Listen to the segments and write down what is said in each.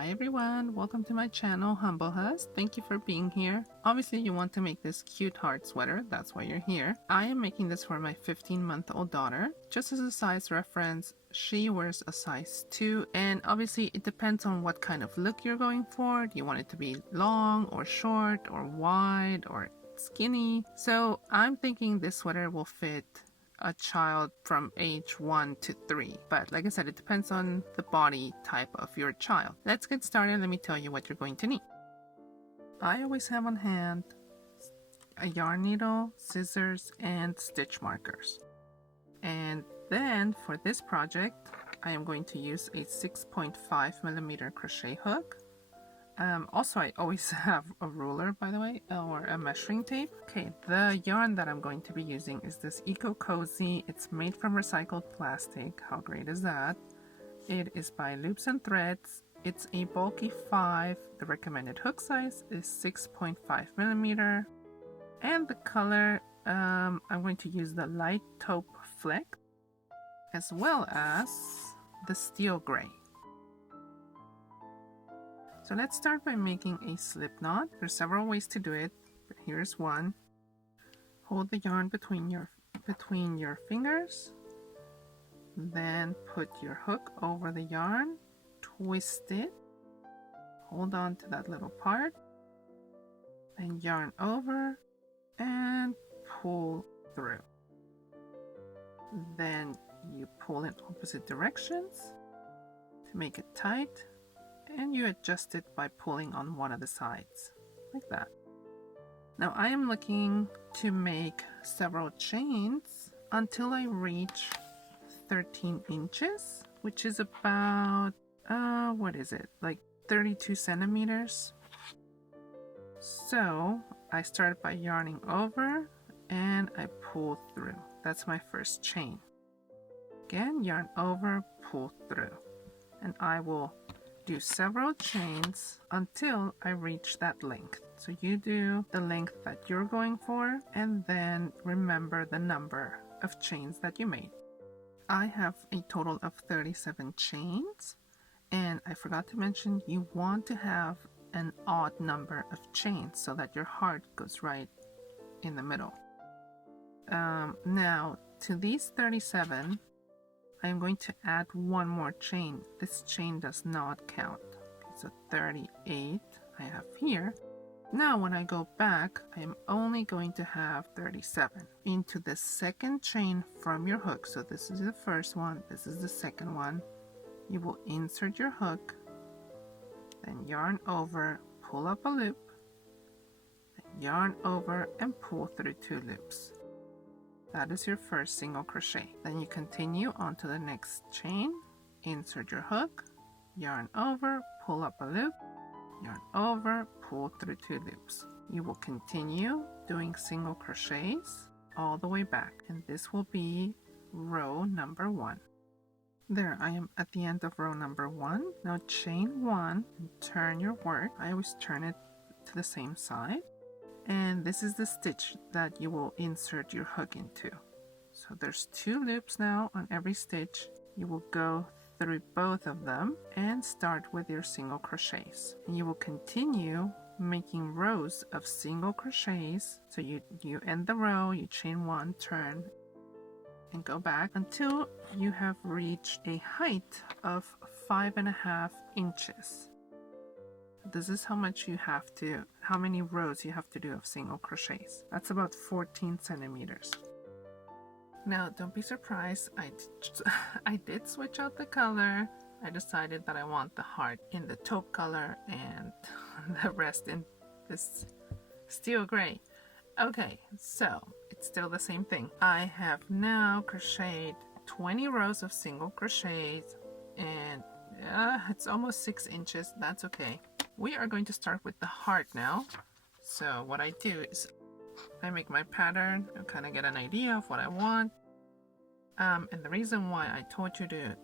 Hi everyone, welcome to my channel, Humble Hus. Thank you for being here. Obviously you want to make this cute heart sweater, that's why you're here. I am making this for my 15-month-old daughter. Just as a size reference, she wears a size 2, and obviously it depends on what kind of look you're going for. Do you want it to be long or short or wide or skinny? So I'm thinking this sweater will fit a child from age 1 to 3, but like I said, it depends on the body type of your child. Let's get started. Let me tell you what you're going to need. I always have on hand a yarn needle, scissors, and stitch markers. And then for this project I am going to use a 6.5mm crochet hook. Also, I always have a ruler, by the way, or a measuring tape. Okay, the yarn that I'm going to be using is this Eco Cozy. It's made from recycled plastic. How great is that? It is by Loops and Threads. It's a bulky 5. The recommended hook size is 6.5mm. And the color, I'm going to use the light taupe Flecked, as well as the steel gray. So let's start by making a slip knot. There's several ways to do it, but here's one. Hold the yarn between your fingers, then put your hook over the yarn, twist it, hold on to that little part, then yarn over and pull through. Then you pull in opposite directions to make it tight, and you adjust it by pulling on one of the sides, like that. Now I am looking to make several chains until I reach 13 inches, which is about, what is it, like 32 centimeters. So I start by yarning over and I pull through. That's my first chain. Again, yarn over, pull through, and I will do several chains until I reach that length. So you do the length that you're going for, and then remember the number of chains that you made. I have a total of 37 chains, and I forgot to mention you want to have an odd number of chains so that your heart goes right in the middle. Now to these 37, I am going to add one more chain. This chain does not count. So 38 I have here. Now when I go back, I am only going to have 37. Into the second chain from your hook. So this is the first one, this is the second one. You will insert your hook, then yarn over, pull up a loop, then yarn over and pull through 2 loops. That is your first single crochet. Then you continue on to the next chain, insert your hook, yarn over, pull up a loop, yarn over, pull through 2 loops. You will continue doing single crochets all the way back, and this will be row number 1. There, I am at the end of row number 1. Now chain 1 and turn your work. I always turn it to the same side. And this is the stitch that you will insert your hook into. So there's 2 loops now on every stitch. You will go through both of them and start with your single crochets. And you will continue making rows of single crochets. So you end the row, you chain 1, turn, and go back until you have reached a height of 5.5 inches. This is how many rows you have to do of single crochets. That's about 14 centimeters. Now don't be surprised, I did switch out the color. I decided that I want the heart in the taupe color and the rest in this steel gray. Okay, so it's still the same thing. I have now crocheted 20 rows of single crochets, and it's almost 6 inches. That's okay. We are going to start with the heart now. So what I do is I make my pattern and kind of get an idea of what I want. And the reason why I told you to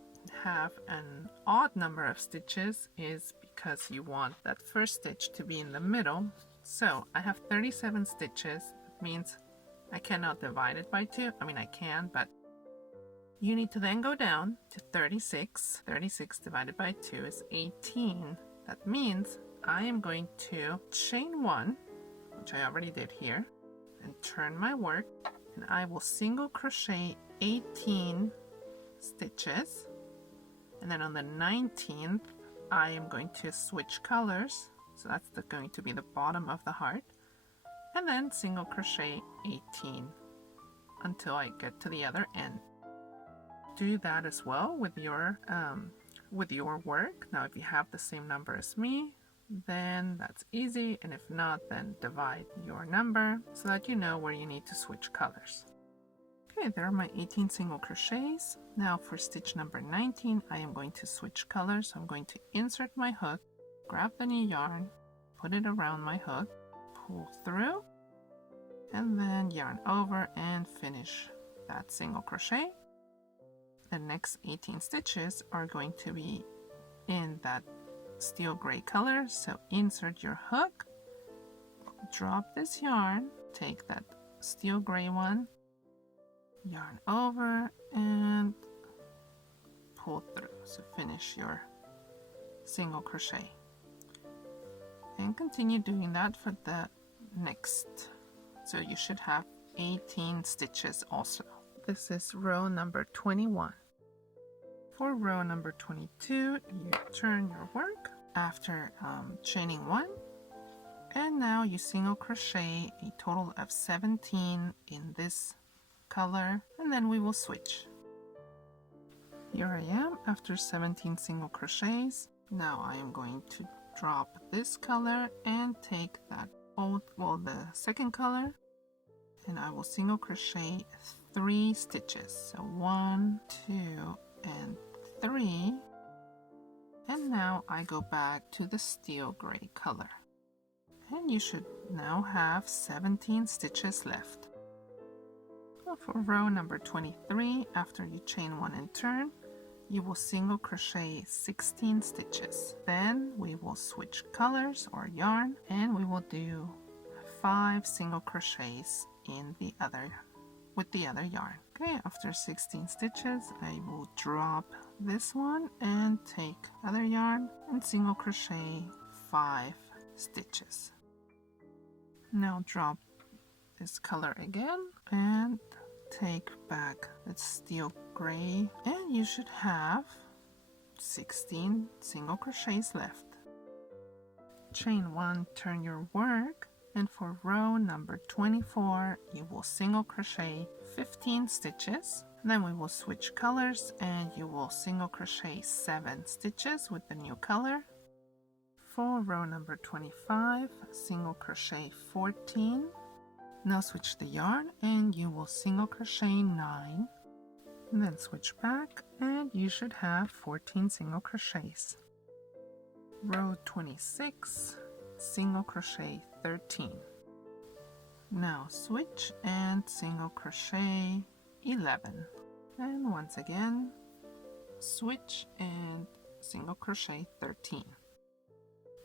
have an odd number of stitches is because you want that first stitch to be in the middle. So I have 37 stitches. That means I cannot divide it by 2. I mean I can, but you need to then go down to 36. 36 divided by 2 is 18. That means I am going to chain 1, which I already did here, and turn my work, and I will single crochet 18 stitches, and then on the 19th I am going to switch colors, so that's going to be the bottom of the heart, and then single crochet 18 until I get to the other end. Do that as well with your work. Now if you have the same number as me, then that's easy, and if not, then divide your number so that you know where you need to switch colors. Okay, there are my 18 single crochets. Now for stitch number 19, I am going to switch colors. So I'm going to insert my hook, grab the new yarn, put it around my hook, pull through, and then yarn over and finish that single crochet. The next 18 stitches are going to be in that steel gray color, so insert your hook, drop this yarn, take that steel gray one, yarn over and pull through, so finish your single crochet, and continue doing that for the next, so you should have 18 stitches also. This is row number 21. For row number 22, you turn your work after chaining 1, and now you single crochet a total of 17 in this color, and then we will switch. Here I am after 17 single crochets. Now I am going to drop this color and take that the second color, and I will single crochet 3 stitches, so 1, 2, and 3, and now I go back to the steel gray color, and you should now have 17 stitches left. So for row number 23, after you chain 1 and turn, you will single crochet 16 stitches. Then we will switch colors or yarn, and we will do 5 single crochets with the other yarn. Okay, after 16 stitches, I will drop this one and take other yarn and single crochet 5 stitches. Now drop this color again and take back the steel gray, and you should have 16 single crochets left. Chain 1, turn your work, and for row number 24, you will single crochet 15 stitches. Then we will switch colors, and you will single crochet 7 stitches with the new color. For row number 25, single crochet 14. Now switch the yarn, and you will single crochet 9, and then switch back, and you should have 14 single crochets. Row 26, single crochet 13. Now switch and single crochet 11, and once again switch and single crochet 13.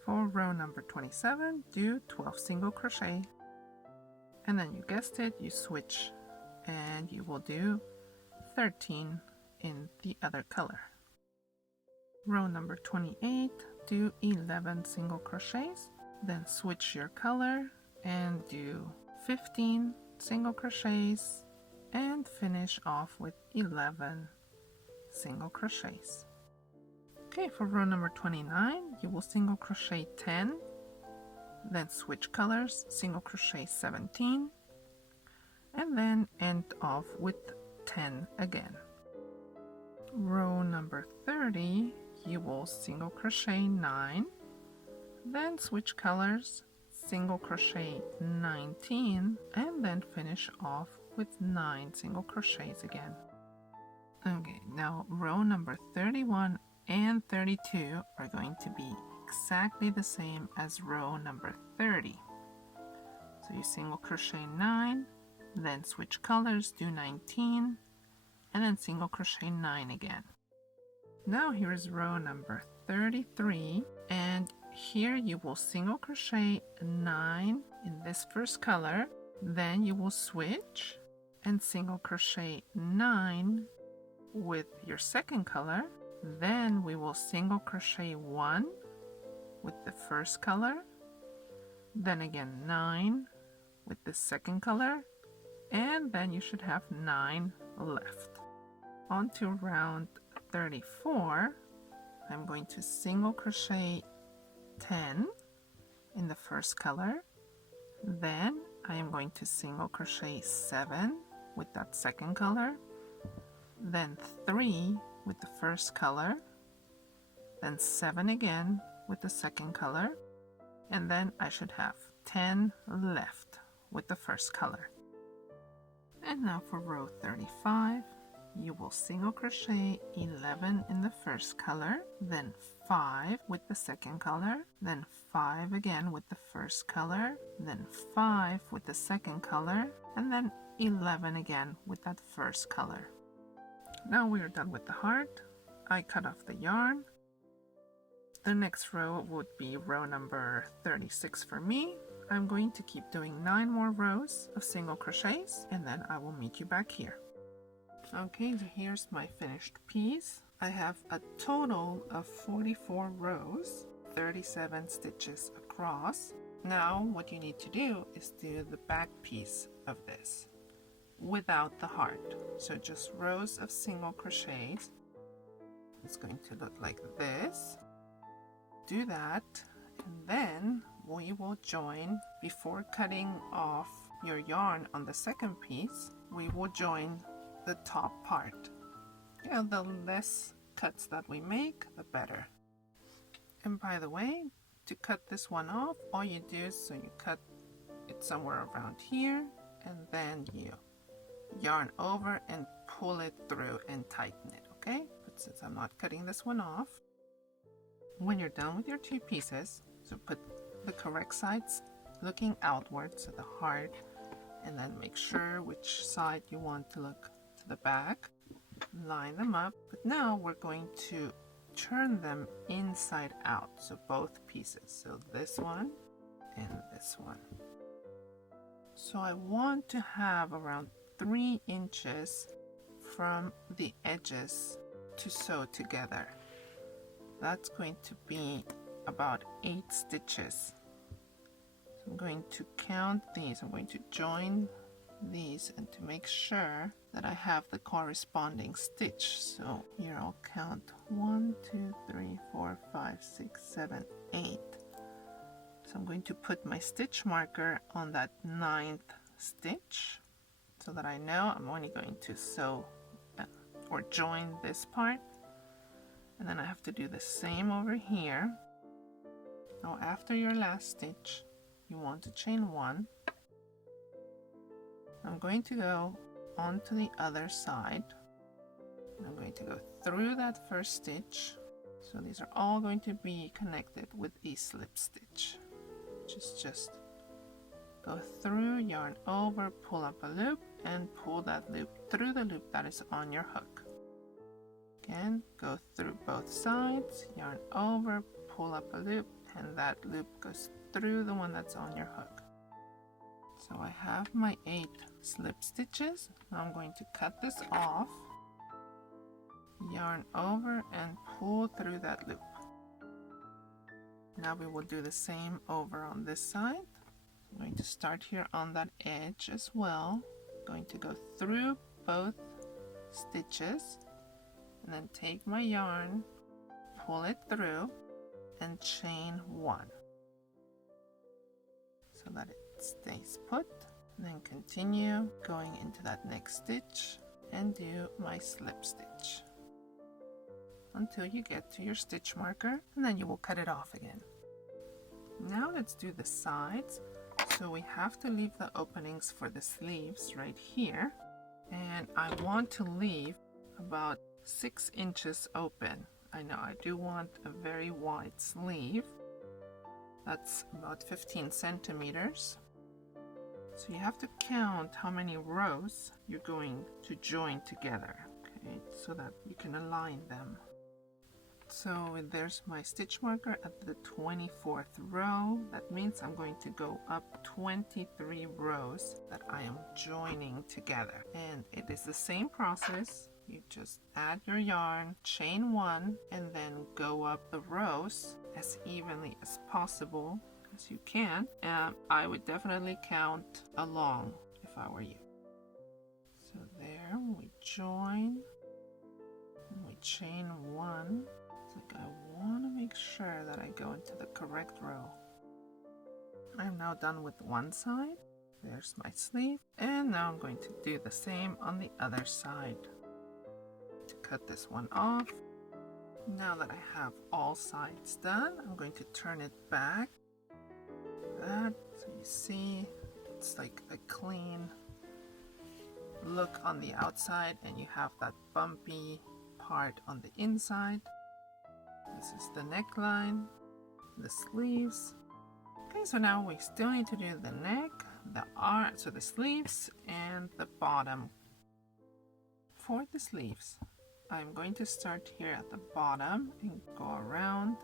For row number 27, do 12 single crochet, and then you guessed it, you switch and you will do 13 in the other color. Row number 28, do 11 single crochets, then switch your color and do 15 single crochets and finish off with 11 single crochets. Okay, for row number 29, you will single crochet 10, then switch colors, single crochet 17, and then end off with 10 again. Row number 30, you will single crochet 9, then switch colors, single crochet 19, and then finish off with 9 single crochets again. Okay, now row number 31 and 32 are going to be exactly the same as row number 30. So you single crochet 9, then switch colors, do 19, and then single crochet 9 again. Now here is row number 33, and here you will single crochet 9 in this first color, then you will switch and single crochet 9 with your second color, then we will single crochet 1 with the first color, then again 9 with the second color, and then you should have 9 left. On to round 34, I'm going to single crochet 10 in the first color, then I am going to single crochet 7 with that second color, then 3 with the first color, then 7 again with the second color, and then I should have 10 left with the first color. And now for row 35, you will single crochet 11 in the first color, then 5 with the second color, then 5 again with the first color, then 5 with the second color, and then 11 again with that first color. Now we are done with the heart. I cut off the yarn. The next row would be row number 36 for me. I'm going to keep doing 9 more rows of single crochets, and then I will meet you back here. Okay, so here's my finished piece. I have a total of 44 rows, 37 stitches across. Now what you need to do is do the back piece of this without the heart. So just rows of single crochets. It's going to look like this. Do that, and then we will join, before cutting off your yarn on the second piece, we will join the top part. Yeah, the less cuts that we make, the better. And by the way, to cut this one off, all you do is so you cut it somewhere around here, and then you yarn over and pull it through and tighten it, okay? But since I'm not cutting this one off, when you're done with your 2 pieces, so put the correct sides looking outward, so the heart, and then make sure which side you want to look to the back. Line them up, but now we're going to turn them inside out, so both pieces, so this one and this one. So I want to have around 3 inches from the edges to sew together. That's going to be about 8 stitches. So I'm going to count these. I'm going to join these and to make sure that I have the corresponding stitch. So here I'll count 1, 2, 3, 4, 5, 6, 7, 8. So I'm going to put my stitch marker on that 9th stitch so that I know I'm only going to sew or join this part. And then I have to do the same over here. Now after your last stitch, you want to chain 1. I'm going to go onto the other side. I'm going to go through that first stitch. So these are all going to be connected with a slip stitch. Just go through, yarn over, pull up a loop, and pull that loop through the loop that is on your hook. Again, go through both sides, yarn over, pull up a loop, and that loop goes through the one that's on your hook. So I have my 8 slip stitches. Now I'm going to cut this off, yarn over, and pull through that loop. Now we will do the same over on this side. I'm going to start here on that edge as well. I'm going to go through both stitches and then take my yarn, pull it through, and chain 1 so that it stays put. And then continue going into that next stitch and do my slip stitch until you get to your stitch marker, and then you will cut it off again. Now let's do the sides. So we have to leave the openings for the sleeves right here, and I want to leave about 6 inches open. I know I do want a very wide sleeve. That's about 15 centimeters. So you have to count how many rows you're going to join together, okay, so that you can align them. So there's my stitch marker at the 24th row. That means I'm going to go up 23 rows that I am joining together. And it is the same process. You just add your yarn, chain 1, and then go up the rows as evenly as possible as you can. And I would definitely count along if I were you. So there, we join, and we chain one. It's like I want to make sure that I go into the correct row. I'm now done with one side. There's my sleeve, and now I'm going to do the same on the other side. To cut this one off. Now that I have all sides done, I'm going to turn it back. That, so you see, it's like a clean look on the outside, and you have that bumpy part on the inside. This is the neckline, the sleeves. Okay, so now we still need to do the neck, the arm, so the sleeves, and the bottom. For the sleeves, I'm going to start here at the bottom and go around,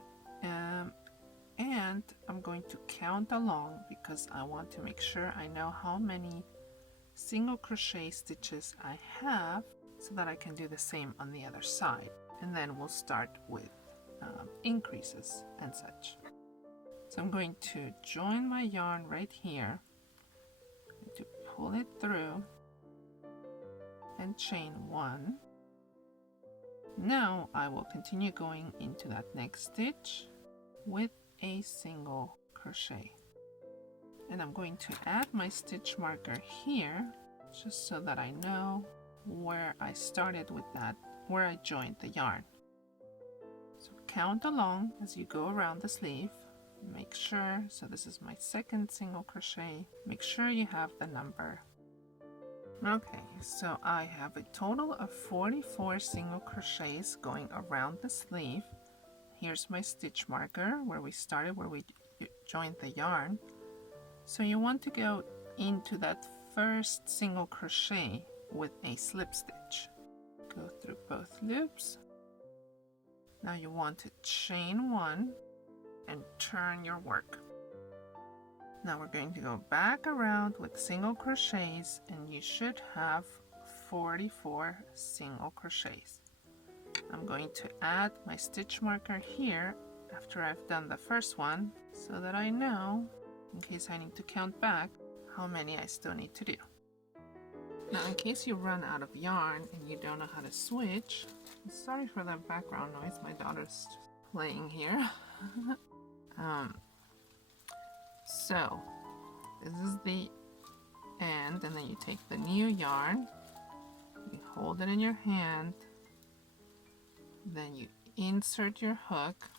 and I'm going to count along because I want to make sure I know how many single crochet stitches I have so that I can do the same on the other side. And then we'll start with increases and such. So I'm going to join my yarn right here, to pull it through and chain one. Now I will continue going into that next stitch with a single crochet. And I'm going to add my stitch marker here just so that I know where I started with that, where I joined the yarn. So count along as you go around the sleeve. Make sure, so this is my second single crochet. Make sure you have the number. Okay, so I have a total of 44 single crochets going around the sleeve. Here's my stitch marker where we started, where we joined the yarn. So you want to go into that first single crochet with a slip stitch. Go through both loops. Now you want to chain one and turn your work. Now we're going to go back around with single crochets, and you should have 44 single crochets. I'm going to add my stitch marker here after I've done the first one so that I know, in case I need to count back, how many I still need to do. Now in case you run out of yarn and you don't know how to switch, sorry for that background noise, my daughter's playing here. So this is the end, and then you take the new yarn, you hold it in your hand, then you insert your hook,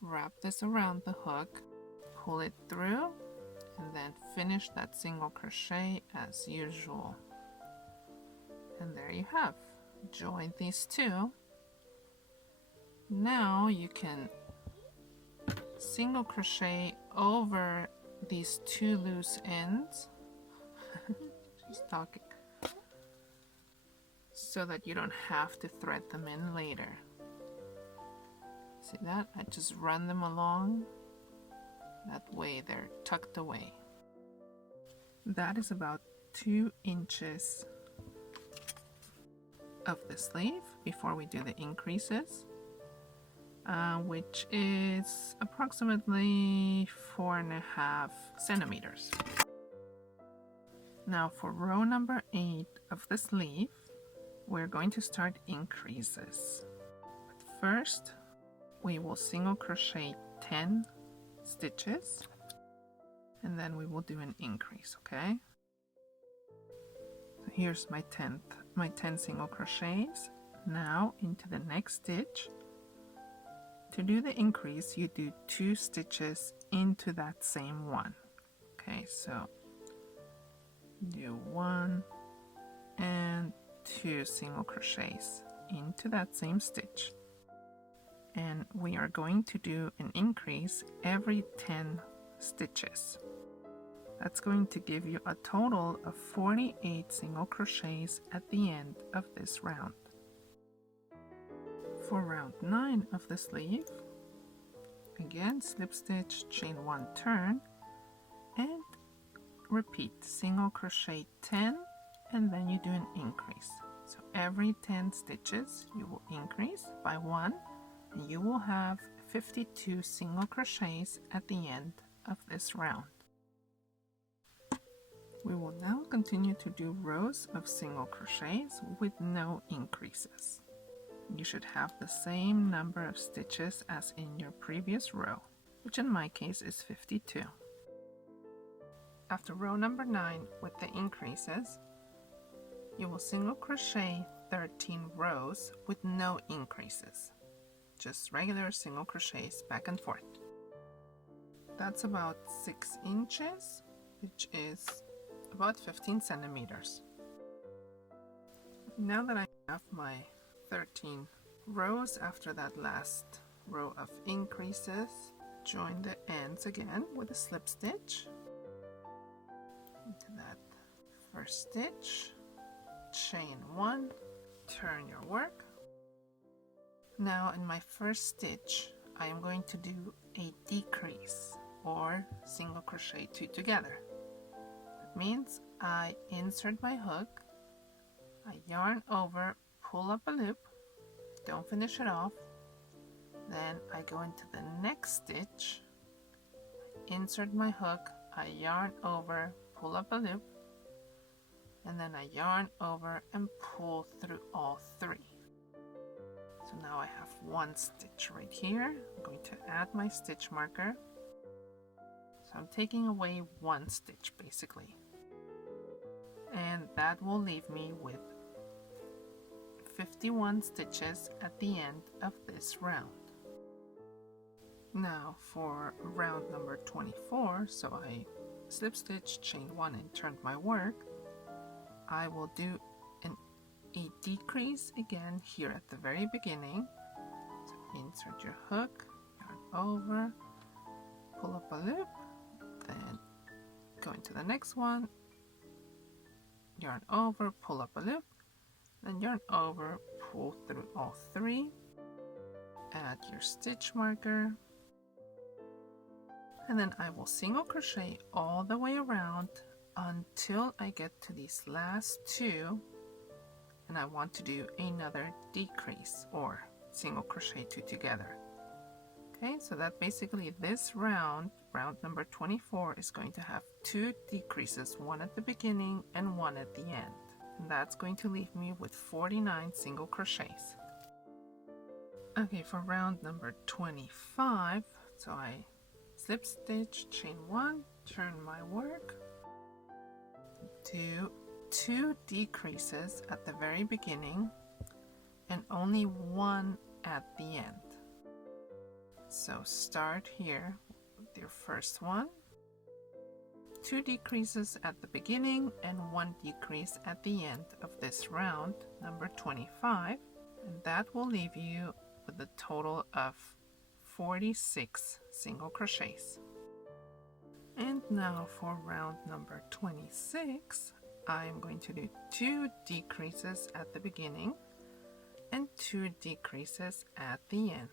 wrap this around the hook, pull it through, and then finish that single crochet as usual. And there you have, join these two. Now you can single crochet over these two loose ends. She's talking. So that you don't have to thread them in later. See that? I just run them along. That way they're tucked away. That is about 2 inches of the sleeve before we do the increases, which is approximately 4.5 centimeters. Now for row number 8 of the sleeve, we're going to start increases. But first, we will single crochet 10 stitches, and then we will do an increase, okay? So here's my 10 single crochets. Now into the next stitch. To do the increase, you do 2 stitches into that same one. Okay, so do 1 and 2 single crochets into that same stitch. And we are going to do an increase every 10 stitches. That's going to give you a total of 48 single crochets at the end of this round. For round 9 of the sleeve, again slip stitch, chain 1, turn, and repeat single crochet 10, and then you do an increase. So every 10 stitches you will increase by 1, and you will have 52 single crochets at the end of this round. We will now continue to do rows of single crochets with no increases. You should have the same number of stitches as in your previous row, which in my case is 52. After row number 9 with the increases, you will single crochet 13 rows with no increases, just regular single crochets back and forth. That's about 6 inches, which is about 15 centimeters. Now that I have my 13 rows after that last row of increases, join the ends again with a slip stitch into that first stitch, chain 1, turn your work. Now in my first stitch I am going to do a decrease or single crochet 2 together. That means I insert my hook, I yarn over, pull up a loop, don't finish it off, then I go into the next stitch, insert my hook, I yarn over, pull up a loop, and then I yarn over and pull through all 3. So now I have 1 stitch right here. I'm going to add my stitch marker. So I'm taking away 1 stitch basically. And that will leave me with 51 stitches at the end of this round. Now for round number 24, so I slip stitch, chain 1 and turned my work, I will do a decrease again here at the very beginning. So insert your hook, yarn over, pull up a loop, then go into the next one, yarn over, pull up a loop, then yarn over, pull through all 3, add your stitch marker, and then I will single crochet all the way around until I get to these last 2, and I want to do another decrease or single crochet 2 together. Okay, so that basically this round, round number 24, is going to have 2 decreases, 1 at the beginning and 1 at the end. And that's going to leave me with 49 single crochets. Okay, for round number 25, so I slip stitch, chain 1, turn my work, do 2 decreases at the very beginning and only 1 at the end. So start here with your first one, 2 decreases at the beginning and 1 decrease at the end of this round, number 25, and that will leave you with a total of 46 single crochets. And now for round number 26, I am going to do 2 decreases at the beginning and 2 decreases at the end,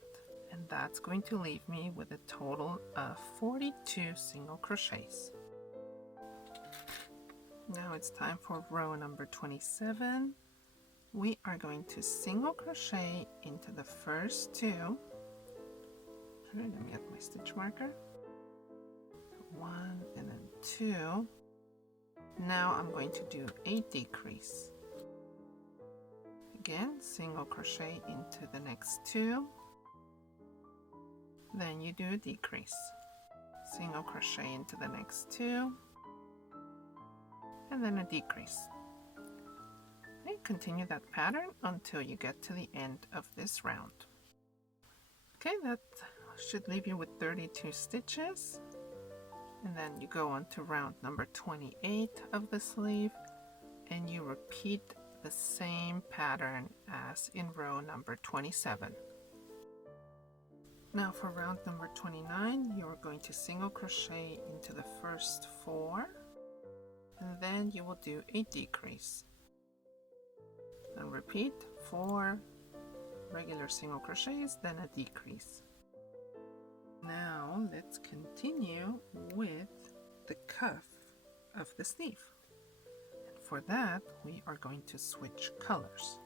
and that's going to leave me with a total of 42 single crochets. Now it's time for row number 27. We are going to single crochet into the first 2. Let me get my stitch marker. 1 and then 2. Now I'm going to do a decrease. Again, single crochet into the next 2. Then you do a decrease. Single crochet into the next 2. And then a decrease. And continue that pattern until you get to the end of this round. Okay, that should leave you with 32 stitches. And then you go on to round number 28 of the sleeve and you repeat the same pattern as in row number 27. Now for round number 29, you're going to single crochet into the first 4 and then you will do a decrease. And repeat 4 regular single crochets, then a decrease. Now let's continue with the cuff of the sleeve. And for that, we are going to switch colors.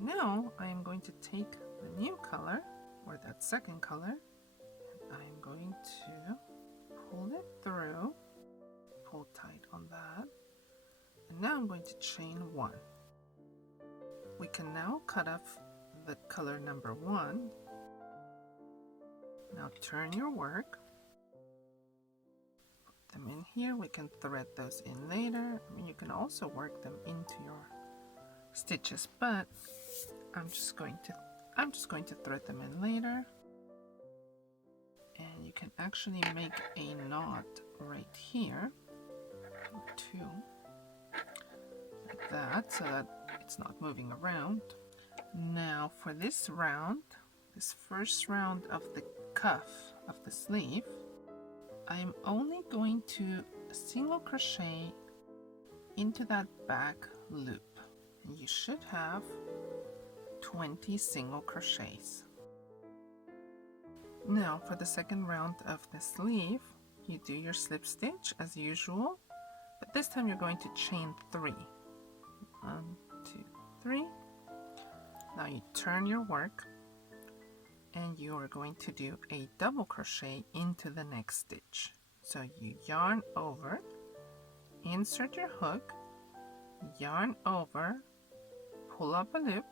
Now I am going to take the new color, for that second color. I'm going to pull it through, pull tight on that, and now I'm going to chain 1. We can now cut off the color number 1. Now turn your work, put them in here. We can thread those in later. I mean, you can also work them into your stitches, but I'm just going to thread them in later. And you can actually make a knot right here, 2, like that, so that it's not moving around. Now for this round, this first round of the cuff of the sleeve, I'm only going to single crochet into that back loop, and you should have 20 single crochets. Now for the second round of the sleeve, you do your slip stitch as usual, but this time you're going to chain 3. 1, 2, 3. Now you turn your work and you are going to do a double crochet into the next stitch. So you yarn over, insert your hook, yarn over, pull up a loop,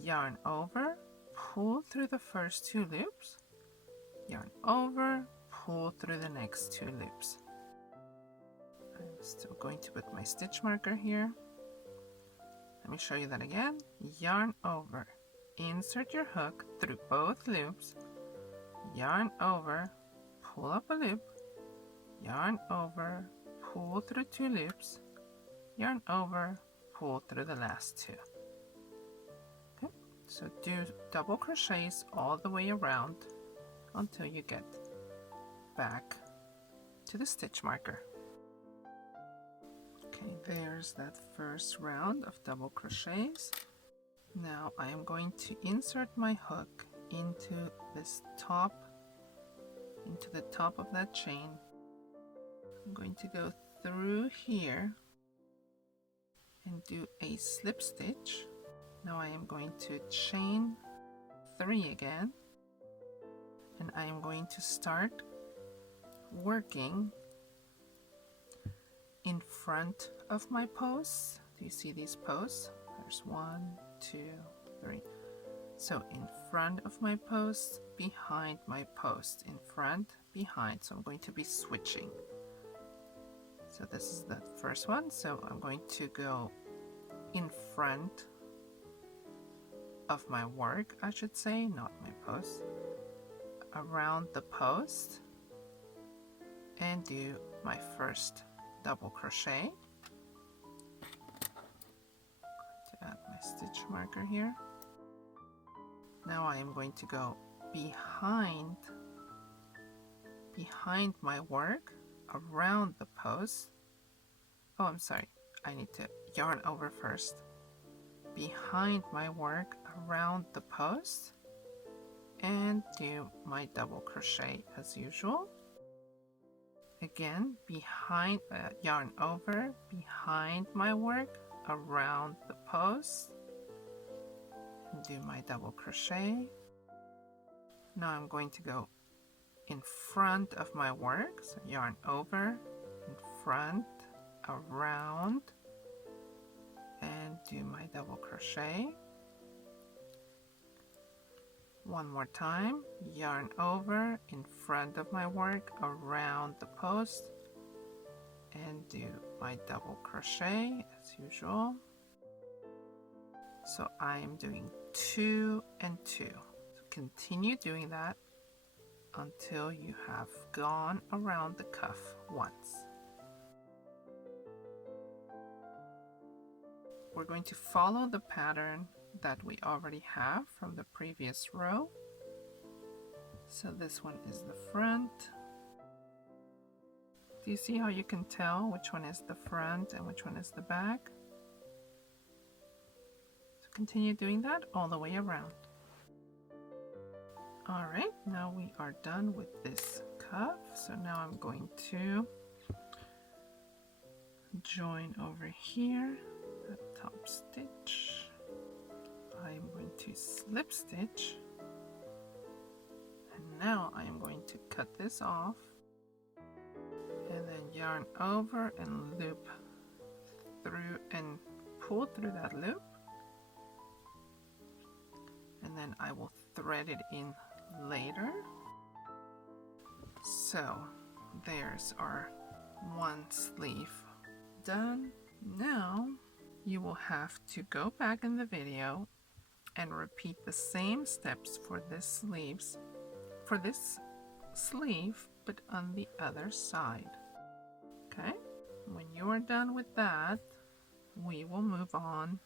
yarn over, pull through the first 2 loops, yarn over, pull through the next 2 loops. I'm still going to put my stitch marker here. Let me show you that again. Yarn over, insert your hook through both loops, yarn over, pull up a loop, yarn over, pull through 2 loops, yarn over, pull through the last 2. Okay, so do double crochets all the way around until you get back to the stitch marker. Okay, there's that first round of double crochets. Now I am going to insert my hook into this top, into the top of that chain. I'm going to go through here and do a slip stitch. Now I am going to chain 3 again, and I am going to start working in front of my posts. Do you see these posts? There's 1, 2, 3. So in front of my post, behind my post, in front, behind. So I'm going to be switching. So this is the first one. So I'm going to go in front of my work, I should say, not my post, around the post, and do my first double crochet. To add my stitch marker here. Now I am going to go behind my work, around the post. Oh, I'm sorry, I need to yarn over first. Behind my work, around the post, and do my double crochet as usual. Again, behind, yarn over, behind my work, around the post, and do my double crochet. Now I'm going to go in front of my work, so yarn over, in front, around, and do my double crochet. One more time, yarn over, in front of my work, around the post, and do my double crochet as usual. So I am doing 2 and 2. So continue doing that until you have gone around the cuff once. We're going to follow the pattern that we already have from the previous row. So this one is the front. Do you see how you can tell which one is the front and which one is the back? So continue doing that all the way around. Alright, now we are done with this cuff. So now I'm going to join over here, the top stitch. I'm going to slip stitch now I am going to cut this off and then yarn over and loop through and pull through that loop, and then I will thread it in later. So there's our one sleeve done. Now you will have to go back in the video and repeat the same steps for this sleeve, but on the other side. Okay, when you are done with that, we will move on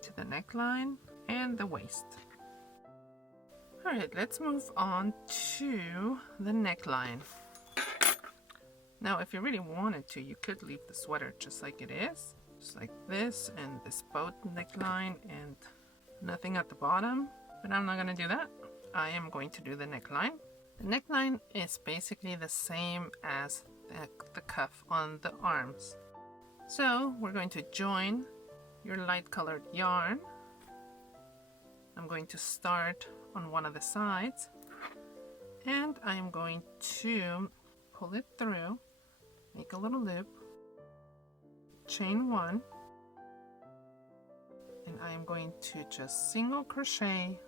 to the neckline and the waist. Alright, let's move on to the neckline. Now, if you really wanted to, you could leave the sweater just like it is, just like this, and this boat neckline and nothing at the bottom, but I'm not going to do that. I am going to do the neckline. The neckline is basically the same as the cuff on the arms. So we're going to join your light colored yarn. I'm going to start on one of the sides, and I am going to pull it through, make a little loop, chain one, and I am going to just single crochet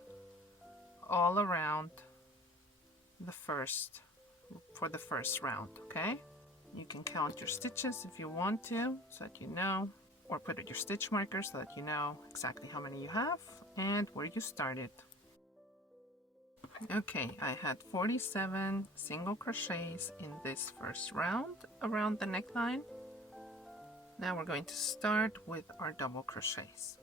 all around for the first round. Okay, you can count your stitches if you want to, so that you know, or put your stitch marker so that you know exactly how many you have and where you started. Okay, I had 47 single crochets in this first round around the neckline. Now we're going to start with our double crochets.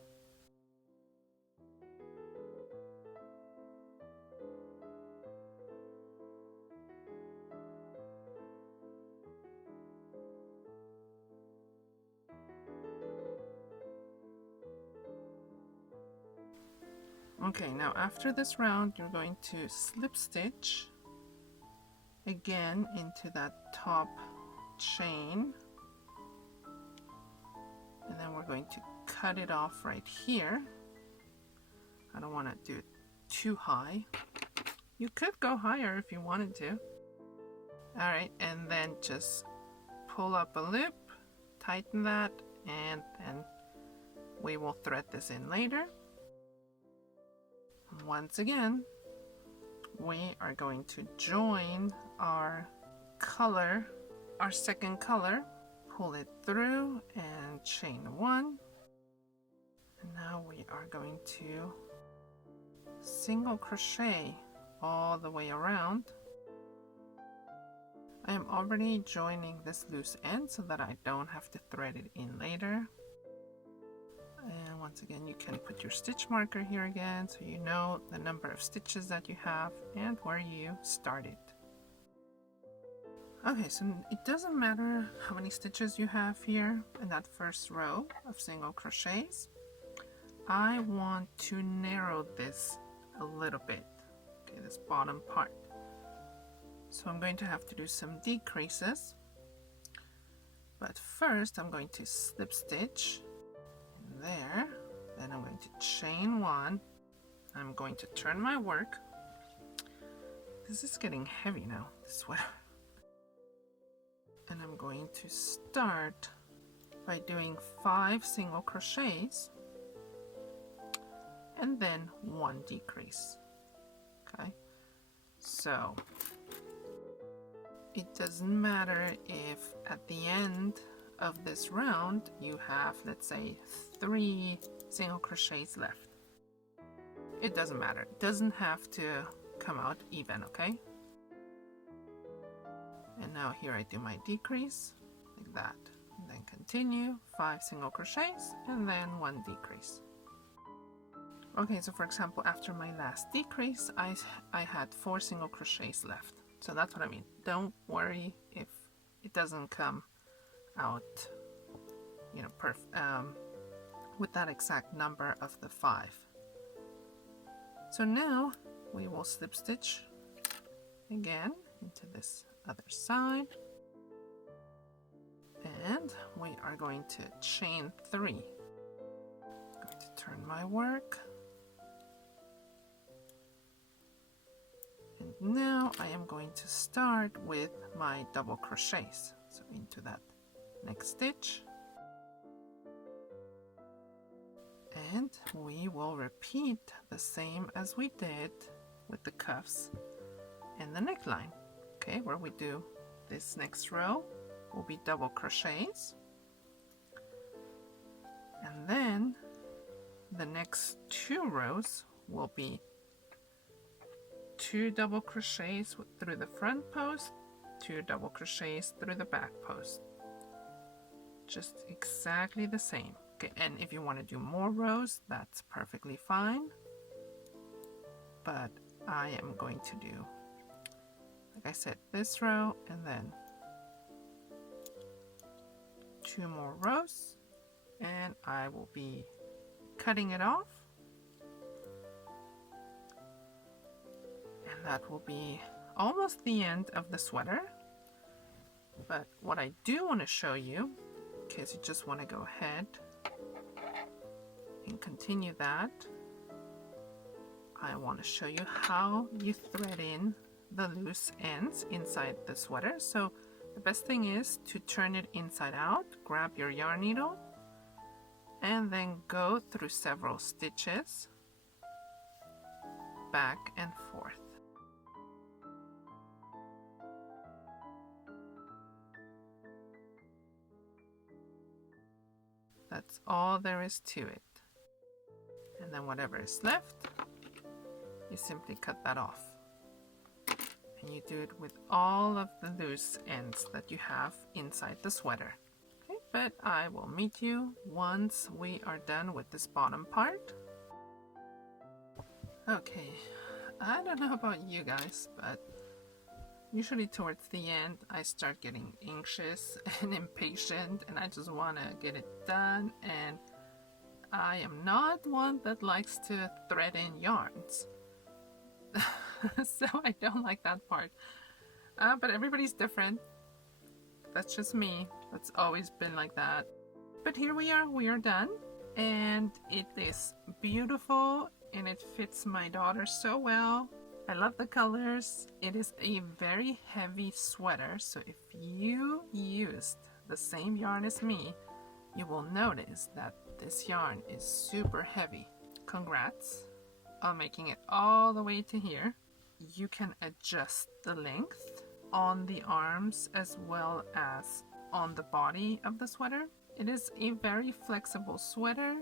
Okay, now after this round, you're going to slip stitch again into that top chain, and then we're going to cut it off right here. I don't want to do it too high. You could go higher if you wanted to. Alright, and then just pull up a loop, tighten that, and then we will thread this in later. Once again, we are going to join our color, our second color, pull it through and chain one. And now we are going to single crochet all the way around. I am already joining this loose end so that I don't have to thread it in later. And once again, you can put your stitch marker here again so you know the number of stitches that you have and where you started. Okay, so it doesn't matter how many stitches you have here in that first row of single crochets. I want to narrow this a little bit, okay, this bottom part. So I'm going to have to do some decreases. But first I'm going to slip stitch there, then I'm going to chain one. I'm going to turn my work. This is getting heavy now, this sweater. And I'm going to start by doing 5 single crochets and then 1 decrease. Okay, so it doesn't matter if at the end of this round you have, let's say, 3 single crochets left. It doesn't matter. It doesn't have to come out even, okay? And now here I do my decrease like that, and then continue 5 single crochets and then 1 decrease. Okay, so for example, after my last decrease, I had 4 single crochets left. So that's what I mean. Don't worry if it doesn't come out, you know, with that exact number of the 5. So now we will slip stitch again into this other side, and we are going to chain 3. I'm going to turn my work, And now I am going to start with my double crochets. So into that next stitch. And we will repeat the same as we did with the cuffs and the neckline. Okay, where we do this next row will be double crochets. And then the next 2 rows will be 2 double crochets through the front post, 2 double crochets through the back post. Just exactly the same. Okay, and if you want to do more rows, that's perfectly fine. But I am going to do, like I said, this row and then 2 more rows, and I will be cutting it off. And that will be almost the end of the sweater. But what I do want to show you, in case you just want to go ahead and continue that, I want to show you how you thread in the loose ends inside the sweater. So the best thing is to turn it inside out, grab your yarn needle, and then go through several stitches back and forth. That's all there is to it. And then whatever is left, you simply cut that off. And you do it with all of the loose ends that you have inside the sweater. Okay, but I will meet you once we are done with this bottom part. Okay, I don't know about you guys, but usually towards the end I start getting anxious and impatient and I just want to get it done, and I am not one that likes to thread in yarns. So I don't like that part. But everybody's different. That's just me. That's always been like that. But here we are done. And it is beautiful and it fits my daughter so well. I love the colors. It is a very heavy sweater. So if you used the same yarn as me, you will notice that this yarn is super heavy. Congrats on making it all the way to here. You can adjust the length on the arms as well as on the body of the sweater. It is a very flexible sweater.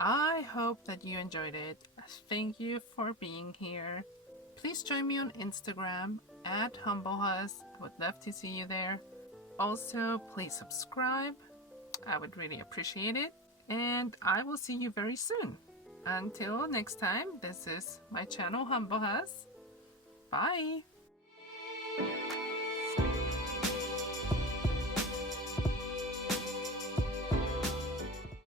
I hope that you enjoyed it. Thank you for being here. Please join me on Instagram at HumbleHus. I would love to see you there. Also, please subscribe. I would really appreciate it. And I will see you very soon. Until next time, this is my channel, HumbleHus. Bye!